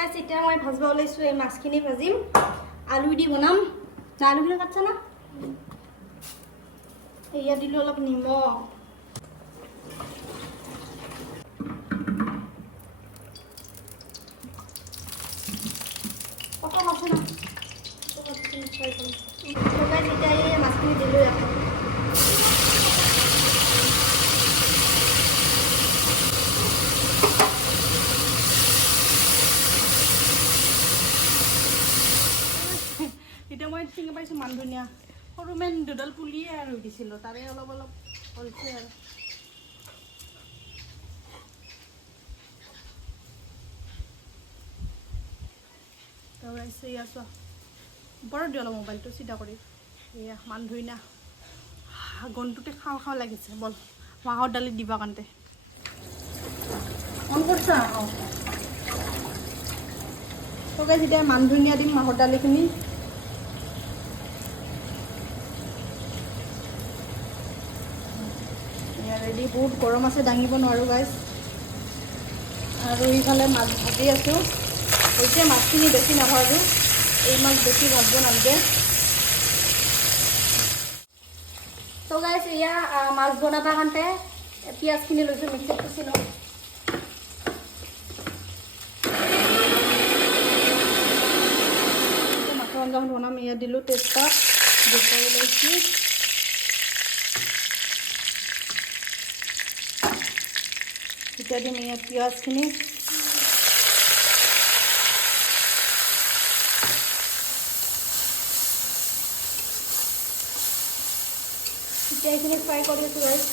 গাইছ এতিয়া মই ভাজবা ওলাইছোঁ এই মাছখিনি ভাজিম আলু দি বনাম না আলুখিনি কাটছা না এয়া দিলোঁ অলপ নিমখ কটা আছে না এতিয়া এই মাছখিনি দিলোঁ আকৌ এতিয়া মই চিঙি পাইছোঁ মান ধুনীয়া সৰু মেন দুডাল পুলিয়ে আৰু দিছিলোঁ তাৰে অলপ অলপ হৈছে আৰু তাৰপিছত এয়া চোৱা ওপৰত দিওঁ অলপ মোবাইলটো চিধা কৰি এয়া মান ধুনীয়া গনটোতে খাওঁ খাওঁ লাগিছে বল মাহৰ দালিত দিবা কাৰণতে মন কৰিছা অঁ তই যেতিয়া মান ধুনীয়া দিম মাহৰ দালিখিনি ৰেডি বহুত গৰম আছে দাঙিব নোৱাৰোঁ গাইছ আৰু এইফালে মাছ ভাজি আছোঁ এতিয়া মাছখিনি বেছি নাভাজোঁ এই মাছ বেছি ভাজিব নালাগে তো গাইছ এয়া মাছ বনাবৰ কাৰণে পিঁয়াজখিনি লৈছোঁ মিক্সিত পিচি লওঁ মাছৰ আঞ্জা বনাম এয়া দিলোঁ তেজপাত গোটাই লৈছোঁ এতিয়া দিম ইয়াত পিঁয়াজখিনি এতিয়া এইখিনি ফ্ৰাই কৰি আছোঁ গাইছ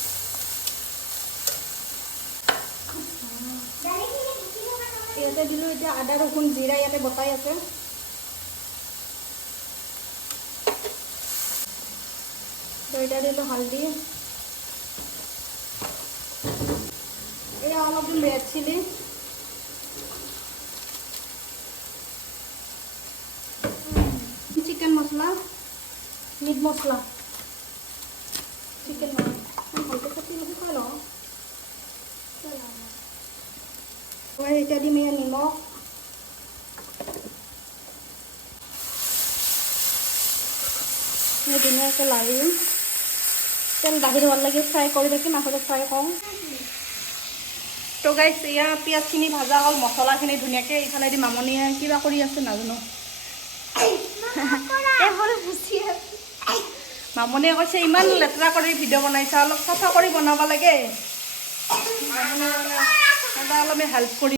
ইয়াতে দিলোঁ এতিয়া আদা ৰচুন জিৰা ইয়াতে বটাই আছে এতিয়া দিলোঁ হালধি এয়া অলপ দিম ৰেড চিলি চিকেন মছলা মিট মছলা চিকেন ভালকৈ কাটি ল'ব খাই লওঁ এতিয়া দিম এয়া নিমখ ধুনীয়াকৈ লাৰি তেল বাহিৰ হোৱাৰ লাগি ফ্ৰাই কৰি ৰাখিম আগতে ফ্ৰাই কৰোঁ তো গাইছ এয়া পিঁয়াজখিনি ভাজা হ'ল মছলাখিনি ধুনীয়াকৈ এইফালে দি মামনিয়ে কিবা কৰি আছে নাজানো মামনিয়ে কৈছে ইমান লেতেৰা কৰি ভিডিঅ' বনাইছা অলপ চাফা কৰি বনাব লাগে মামনিয়ে অলপ হেল্প কৰি